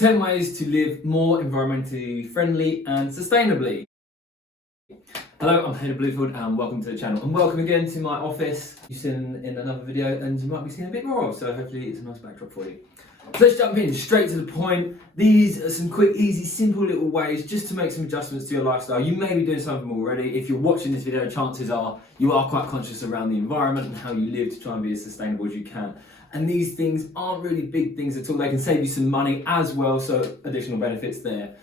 10 ways to live more environmentally friendly and sustainably. Hello, I'm Hayden Bluefield and welcome to the channel. And welcome again to my office. You've seen in another video and you might be seeing a bit more of, so hopefully it's a nice backdrop for you. So let's jump in straight to the point. These are some quick, easy, simple little ways just to make some adjustments to your lifestyle. You may be doing some of them already. If you're watching this video, chances are you are quite conscious around the environment and how you live to try and be as sustainable as you can. And these things aren't really big things at all. They can save you some money as well, so additional benefits there.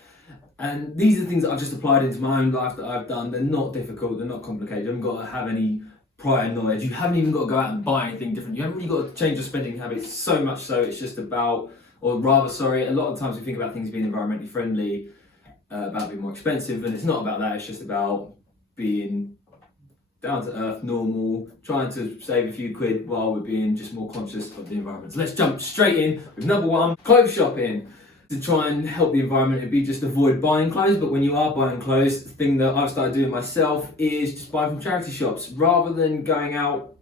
And these are the things that I've just applied into my own life that I've done. They're not difficult, they're not complicated. You haven't got to have any prior knowledge. You haven't even got to go out and buy anything different. You haven't really got to change your spending habits so much so. It's just about, or rather, sorry, a lot of times we think about things being environmentally friendly, about being more expensive, and it's not about that. It's just about being down to earth, normal, trying to save a few quid while we're being just more conscious of the environment. So let's jump straight in with number one, clothes shopping. To try and help the environment, it'd be just avoid buying clothes, but when you are buying clothes, the thing that I've started doing myself is just buy from charity shops rather than going out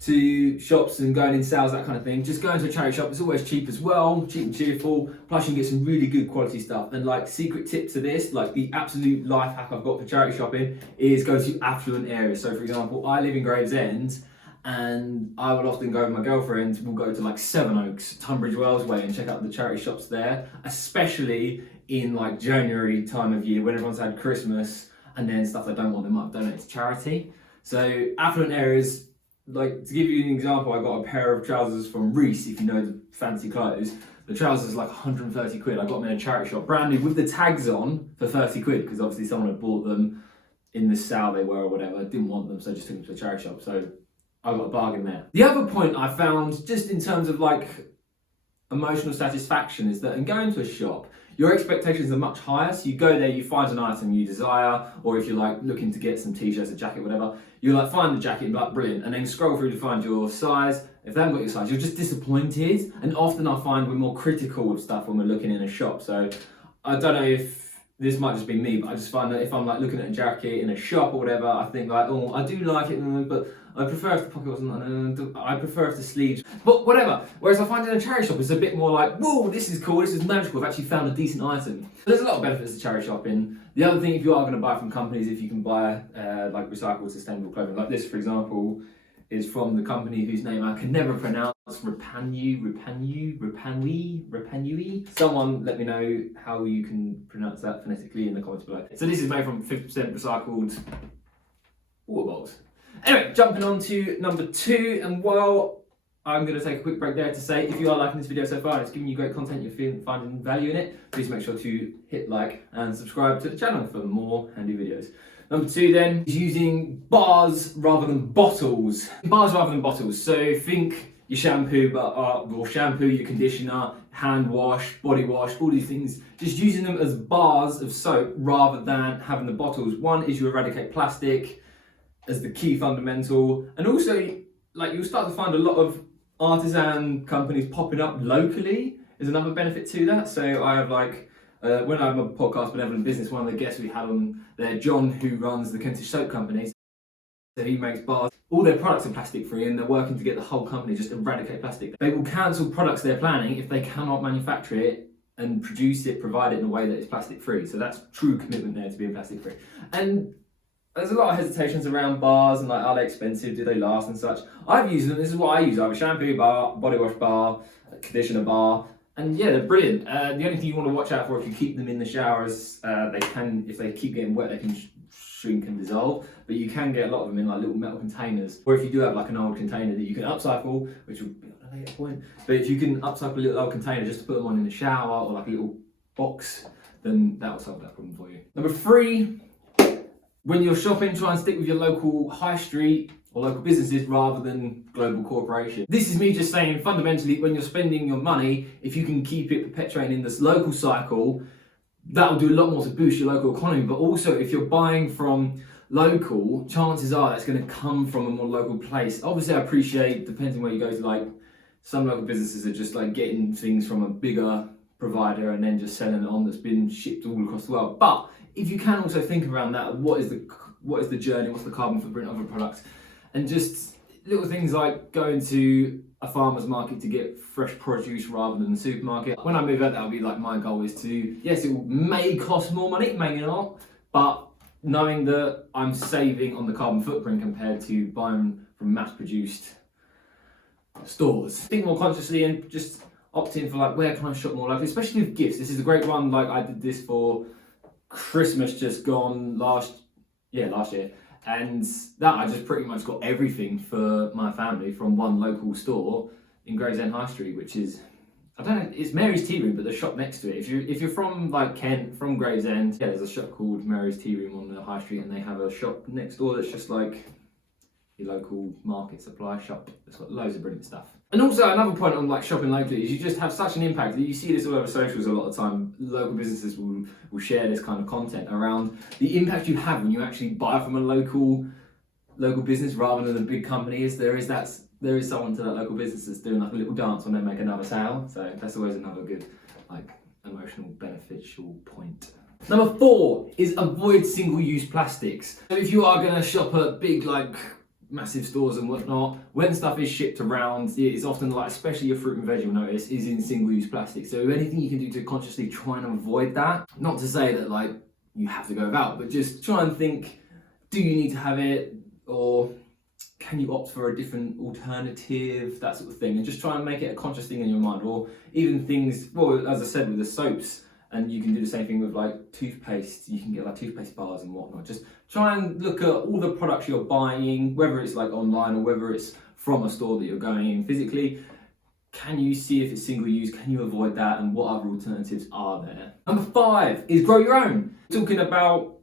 to shops and going in sales, that kind of thing. Just going to a charity shop, it's always cheap as well, cheap and cheerful, plus you can get some really good quality stuff. And like secret tip to this, like the absolute life hack I've got for charity shopping is go to affluent areas. So for example, I live in Gravesend, and I would often go with my girlfriend, we'll go to like Sevenoaks, Tunbridge Wells way, and check out the charity shops there, especially in like January time of year when everyone's had Christmas and then stuff they don't want, they might donate to charity. So affluent areas, like to give you an example, I got a pair of trousers from Reese, if you know the fancy clothes. The trousers like 130 quid. I got them in a charity shop, brand new with the tags on for 30 quid, because obviously someone had bought them in the sale they were or whatever. I didn't want them, so I just took them to a charity shop. So I got a bargain there. The other point I found, just in terms of like emotional satisfaction, is that in going to a shop, your expectations are much higher. So you go there, you find an item you desire, or if you're like looking to get some t-shirts, a jacket, whatever, you like find the jacket and be like, brilliant, and then scroll through to find your size. If they haven't got your size, you're just disappointed. And often I find we're more critical of stuff when we're looking in a shop. So I don't know if this might just be me, but I just find that if I'm like looking at a jacket in a shop or whatever, I think like, oh, I do like it, but I prefer if the pocket wasn't, I prefer if the sleeves, but whatever. Whereas I find in a charity shop, it's a bit more like, whoa, this is cool, this is magical, I've actually found a decent item. So there's a lot of benefits to charity shopping. The other thing, if you are going to buy from companies, if you can buy like recycled, sustainable clothing, like this, for example, is from the company whose name I can never pronounce, Repanui. Someone let me know how you can pronounce that phonetically in the comments below. So this is made from 50% recycled water bottles. Anyway, jumping on to number two, and while I'm going to take a quick break there to say, if you are liking this video so far and it's giving you great content, you're finding value in it, please make sure to hit like and subscribe to the channel for more handy videos. Number two then is using bars rather than bottles. Bars rather than bottles. So think your shampoo, or shampoo, your conditioner, hand wash, body wash, all these things. Just using them as bars of soap rather than having the bottles. One is you eradicate plastic as the key fundamental, and also like you'll start to find a lot of artisan companies popping up locally is another benefit to that. So I have like when I have a podcast, Benevolent Business, one of the guests we had on there, John, who runs the Kentish Soap Company, so he makes bars. All their products are plastic free, and they're working to get the whole company just eradicate plastic. They will cancel products they're planning if they cannot manufacture it and produce it, provide it in a way that is plastic free. So that's true commitment there to being plastic free. And there's a lot of hesitations around bars and like, are they expensive, do they last and such. I've used them, this is what I use. I have a shampoo bar, body wash bar, a conditioner bar, and yeah, they're brilliant. The only thing you want to watch out for if you keep them in the shower is if they keep getting wet, they can shrink and dissolve, but you can get a lot of them in like little metal containers. Or if you do have like an old container that you can upcycle, which will be on a later point, but if you can upcycle a little old container just to put them on in the shower or like a little box, then that will solve that problem for you. Number three, when you're shopping, try and stick with your local high street or local businesses rather than global corporations. This is me just saying, fundamentally, when you're spending your money, if you can keep it perpetuating in this local cycle, that'll do a lot more to boost your local economy. But also, if you're buying from local, chances are that's going to come from a more local place. Obviously, I appreciate, depending where you go to, like some local businesses are just like getting things from a bigger provider and then just selling it on that's been shipped all across the world. But if you can also think around that, what is the journey, what's the carbon footprint of a product, and just little things like going to a farmer's market to get fresh produce rather than the supermarket. When I move out, that'll be like my goal is to, yes, it may cost more money, maybe not, but knowing that I'm saving on the carbon footprint compared to buying from mass-produced stores. Think more consciously and just opt in for like, where can I shop more locally, especially with gifts. This is a great one. Like I did this for Christmas just gone last year, and that I just pretty much got everything for my family from one local store in Gravesend High Street, which is, I don't know, it's Mary's Tea Room, but the shop next to it. If you're from like Kent, from Gravesend, yeah, there's a shop called Mary's Tea Room on the High Street, and they have a shop next door that's just like your local market supply shop. It's got loads of brilliant stuff. And also another point on like shopping locally is you just have such an impact. You see this all over socials a lot of the time. Local businesses will share this kind of content around the impact you have when you actually buy from a local business rather than a big company. There is someone to that local business that's doing like a little dance when they make another sale. So that's always another good like emotional beneficial point. Number 4 is avoid single-use plastics. So if you are going to shop at big like massive stores and whatnot, when stuff is shipped around, it's often like, especially your fruit and veg, you'll notice, is in single-use plastic. So anything you can do to consciously try and avoid that, not to say that like you have to go without, but just try and think, do you need to have it, or can you opt for a different alternative, that sort of thing, and just try and make it a conscious thing in your mind. Or even things, well, as I said with the soaps, and you can do the same thing with like toothpaste. You can get like toothpaste bars and whatnot. Just try and look at all the products you're buying, whether it's like online or whether it's from a store that you're going in physically. Can you see if it's single use? Can you avoid that? And what other alternatives are there? Number 5 is grow your own. Talking about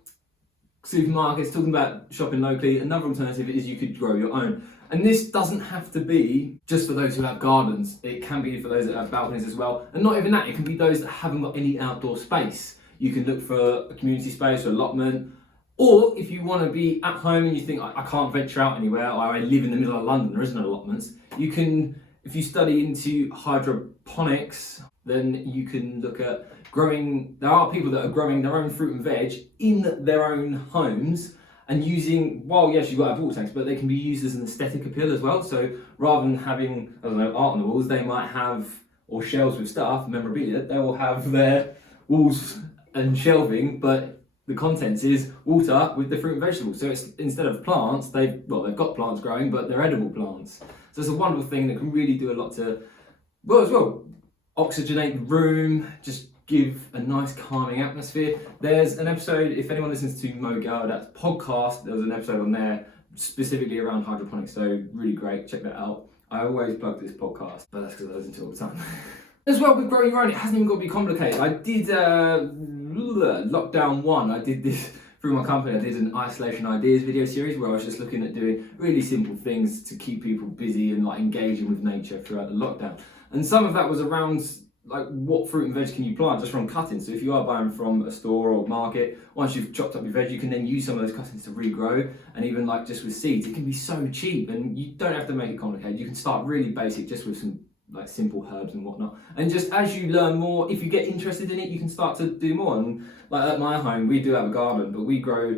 supermarkets, talking about shopping locally, another alternative is you could grow your own. And this doesn't have to be just for those who have gardens. It can be for those that have balconies as well. And not even that, it can be those that haven't got any outdoor space. You can look for a community space or allotment. Or if you want to be at home and you think, I can't venture out anywhere, or I live in the middle of London, there isn't allotments, you can, if you study into hydroponics, then you can look at growing, there are people that are growing their own fruit and veg in their own homes, and using, well, yes, you've got to have water tanks, but they can be used as an aesthetic appeal as well. So rather than having, I don't know, art on the walls, they might have, or shelves with stuff, memorabilia, they will have their walls and shelving, but the contents is water with the fruit and vegetables. So it's, instead of plants, they've got plants growing, but they're edible plants. So it's a wonderful thing that can really do a lot to, oxygenate the room, just give a nice calming atmosphere. There's an episode, if anyone listens to Mo Gowdat's podcast, there was an episode on there specifically around hydroponics, so really great, check that out. I always plug this podcast, but that's because I listen to it all the time. As well with growing your own, it hasn't even got to be complicated. I did lockdown 1, I did this through my company. I did an isolation ideas video series where I was just looking at doing really simple things to keep people busy and like engaging with nature throughout the lockdown. And some of that was around like what fruit and veg can you plant just from cutting. So if you are buying from a store or market, once you've chopped up your veg, you can then use some of those cuttings to regrow. And even like just with seeds, it can be so cheap and you don't have to make it complicated. You can start really basic just with some like simple herbs and whatnot. And just as you learn more, if you get interested in it, you can start to do more. And like at my home, we do have a garden, but we grow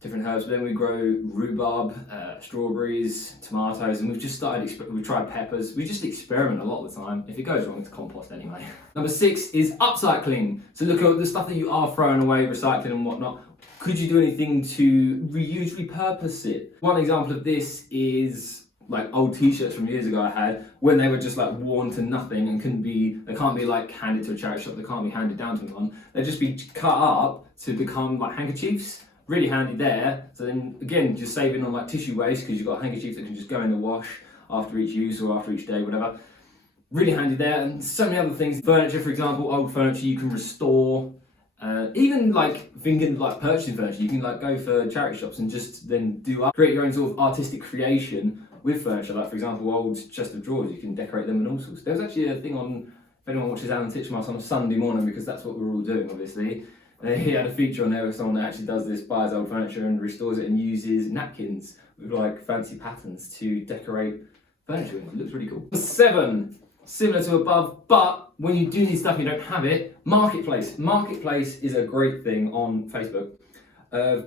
different herbs, but then we grow rhubarb, strawberries, tomatoes, and we've just started, we've tried peppers. We just experiment a lot of the time. If it goes wrong, it's compost anyway. Number 6 is upcycling. So look at the stuff that you are throwing away, recycling and whatnot. Could you do anything to reuse, repurpose it? One example of this is like old t-shirts from years ago I had, when they were just like worn to nothing and they can't be like handed to a charity shop, they can't be handed down to anyone. They'd just be cut up to become like handkerchiefs. Really handy there. So then again, just saving on like tissue waste because you've got a handkerchief that can just go in the wash after each use or after each day, whatever. Really handy there. And so many other things. Furniture, for example, old furniture you can restore. Even like thinking like purchasing furniture, you can like go for charity shops and just then create your own sort of artistic creation with furniture. Like for example, old chest of drawers, you can decorate them and all sorts. There was actually a thing on, if anyone watches Alan Titchmarsh on a Sunday morning, because that's what we're all doing obviously. He had a feature on there with someone that actually does this, buys old furniture and restores it and uses napkins with like fancy patterns to decorate furniture. It looks really cool. 7, similar to above, but when you do need stuff and you don't have it, marketplace. Marketplace is a great thing on Facebook.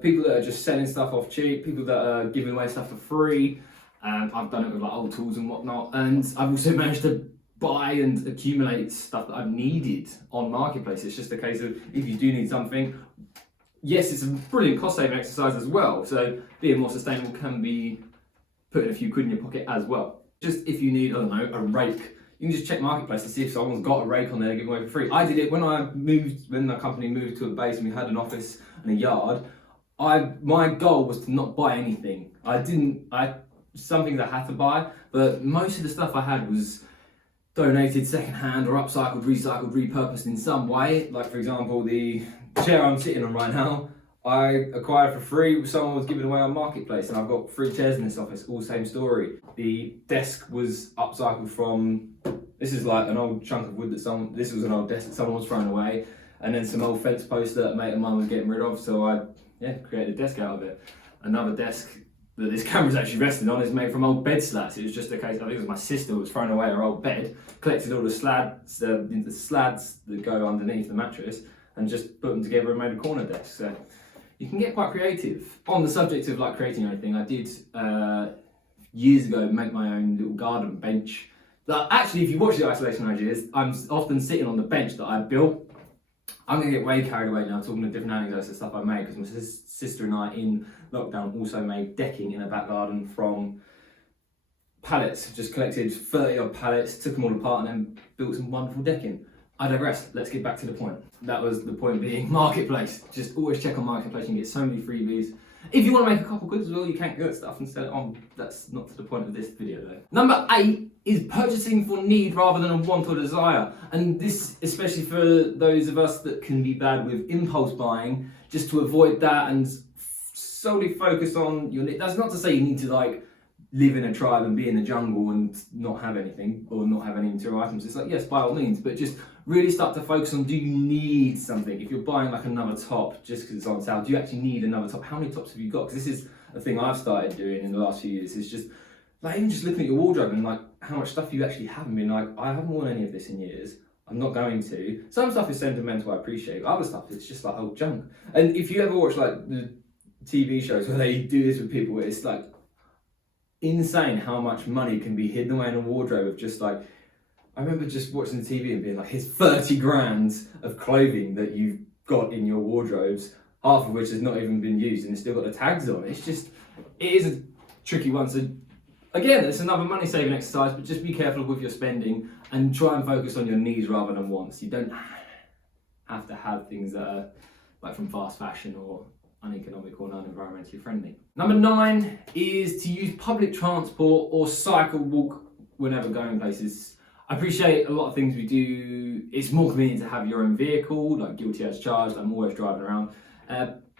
People that are just selling stuff off cheap, people that are giving away stuff for free. I've done it with like old tools and whatnot, and I've also managed to buy and accumulate stuff that I've needed on Marketplace. It's just a case of if you do need something, yes, it's a brilliant cost saving exercise as well. So being more sustainable can be putting a few quid in your pocket as well. Just if you need, I don't know, a rake, you can just check Marketplace to see if someone's got a rake on there giving away for free. I did it when the company moved to a base and we had an office and a yard. My goal was to not buy anything. Some things I had to buy, but most of the stuff I had was donated secondhand or upcycled, recycled, repurposed in some way. Like for example, the chair I'm sitting on right now, I acquired for free. Someone was giving away on Marketplace, and I've got 3 chairs in this office, all same story. The desk was upcycled from, this is like an old chunk of wood this was an old desk that someone was throwing away, and then some old fence posts that a mate of mine was getting rid of, so I created a desk out of it. Another desk that this camera's actually resting on is made from old bed slats. It was just a case, I think it was my sister who was throwing away her old bed, collected all the slats that go underneath the mattress, and just put them together and made a corner desk. So you can get quite creative. On the subject of like creating anything, I did years ago make my own little garden bench. That actually, if you watch the isolation ideas, I'm often sitting on the bench that I built. I'm gonna get way carried away now talking of different anecdotes of stuff I made, because my sister and I in lockdown also made decking in a back garden from pallets. Just collected 30 odd pallets, took them all apart and then built some wonderful decking. I digress, let's get back to the point. That was the point being Marketplace. Just always check on Marketplace, you can get so many freebies. If you want to make a couple quid as well, you can get stuff and sell it on. That's not to the point of this video though. Number 8 is purchasing for need rather than a want or desire. And this, especially for those of us that can be bad with impulse buying, just to avoid that and solely focus on your need. That's not to say you need to like live in a tribe and be in the jungle and not have anything or not have any material items. It's like, yes, by all means, but just really start to focus on, do you need something? If you're buying like another top just because it's on sale, do you actually need another top? How many tops have you got? Because this is a thing I've started doing in the last few years. It's just like even just looking at your wardrobe and like how much stuff you actually have and being like, I haven't worn any of this in years. I'm not going to. Some stuff is sentimental, I appreciate. Other stuff is just like old junk. And if you ever watch like the TV shows where they do this with people, it's like insane how much money can be hidden away in a wardrobe of just like, I remember just watching the TV and being like, here's 30 grand of clothing that you've got in your wardrobes, half of which has not even been used and it's still got the tags on. It's just, it is a tricky one. So again, it's another money saving exercise, but just be careful with your spending and try and focus on your needs rather than wants. You don't have to have things that are like from fast fashion or uneconomical and unenvironmentally friendly. Number 9 is to use public transport or cycle, walk whenever going places. I appreciate a lot of things we do. It's more convenient to have your own vehicle, like guilty as charged. I'm always driving around.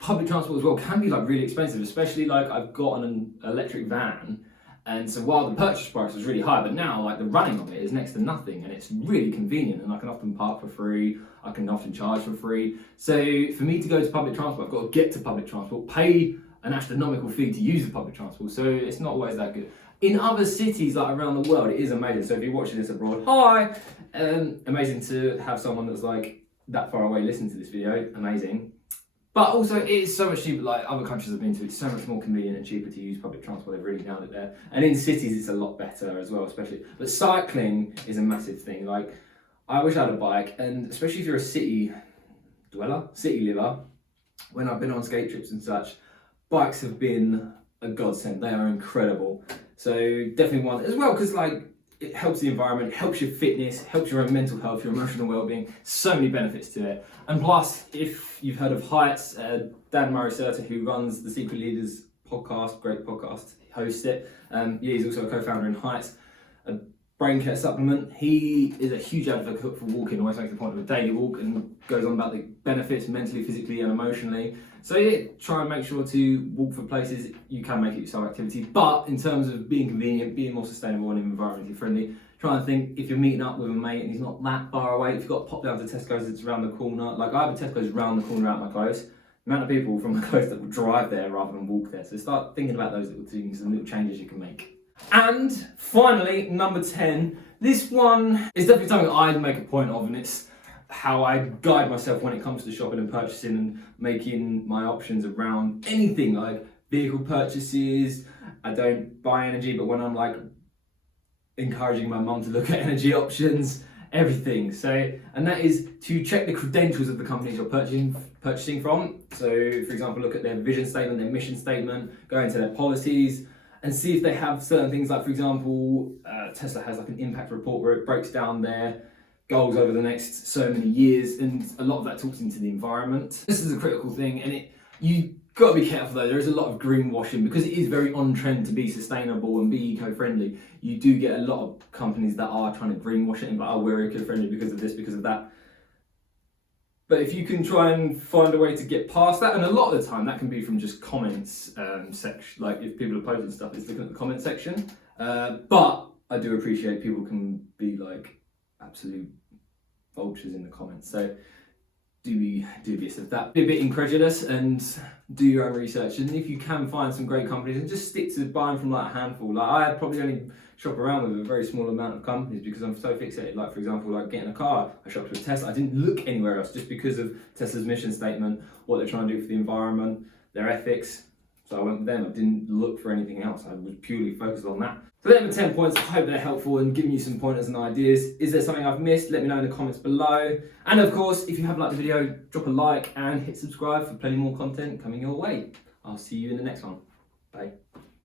Public transport as well can be like really expensive, especially like I've got an electric van. And so while the purchase price was really high, but now like the running of it is next to nothing and it's really convenient and I can often park for free, I can often charge for free. So for me to go to public transport, I've got to get to public transport, pay an astronomical fee to use the public transport, so it's not always that good. In other cities like around the world, it is amazing. So if you're watching this abroad, hi! Amazing to have someone that's like that far away listen to this video, amazing. But also it is so much cheaper, like other countries I've been to, it's so much more convenient and cheaper to use public transport, they've really nailed it there. And in cities it's a lot better as well, especially. But cycling is a massive thing. Like, I wish I had a bike, and especially if you're a city liver, when I've been on skate trips and such, bikes have been a godsend, they are incredible. So definitely one, as well, because like, it helps the environment, helps your fitness, helps your own mental health, your emotional well-being, so many benefits to it. And plus, if you've heard of Heights, Dan Murray-Serta, who runs the Secret Leaders podcast, great podcast, hosts it. He's also a co-founder in Heights, a brain care supplement. He is a huge advocate for walking, always makes the point of a daily walk and goes on about the benefits mentally, physically and emotionally. So yeah, try and make sure to walk for places. You can make it your sole activity, but in terms of being convenient, being more sustainable and environmentally friendly, try and think if you're meeting up with a mate and he's not that far away, if you've got to pop down to Tesco's, it's around the corner. Like I have a Tesco's around the corner out my close. The amount of people from the close that will drive there rather than walk there. So start thinking about those little things and little changes you can make. And finally, number 10, this one is definitely something that I'd make a point of, and it's how I guide myself when it comes to shopping and purchasing and making my options around anything. Like vehicle purchases. I don't buy energy, but when I'm like encouraging my mum to look at energy options, everything. So, and that is to check the credentials of the companies you're purchasing from. So, for example, look at their vision statement, their mission statement, go into their policies, and see if they have certain things like, for example, Tesla has like an impact report where it breaks down their goals over the next so many years, and a lot of that talks into the environment. This is a critical thing, and you got to be careful though. There is a lot of greenwashing because it is very on trend to be sustainable and be eco-friendly. You do get a lot of companies that are trying to greenwash it and like, oh, we're eco-friendly because of this, because of that. But if you can try and find a way to get past that, and a lot of the time that can be from just comments section, like if people are posting stuff, it's looking at the comment section. But I do appreciate people can be like absolute vultures in the comments. So do be dubious of that. Be a bit incredulous and do your own research. And if you can find some great companies, and just stick to buying from like a handful. Like I probably only shop around with a very small amount of companies because I'm so fixated. Like for example, like getting a car, I shopped with Tesla. I didn't look anywhere else just because of Tesla's mission statement, what they're trying to do for the environment, their ethics. So I went with them. I didn't look for anything else. I was purely focused on that. So there are 10 points. I hope they're helpful and giving you some pointers and ideas. Is there something I've missed? Let me know in the comments below. And of course, if you have liked the video, drop a like and hit subscribe for plenty more content coming your way. I'll see you in the next one. Bye.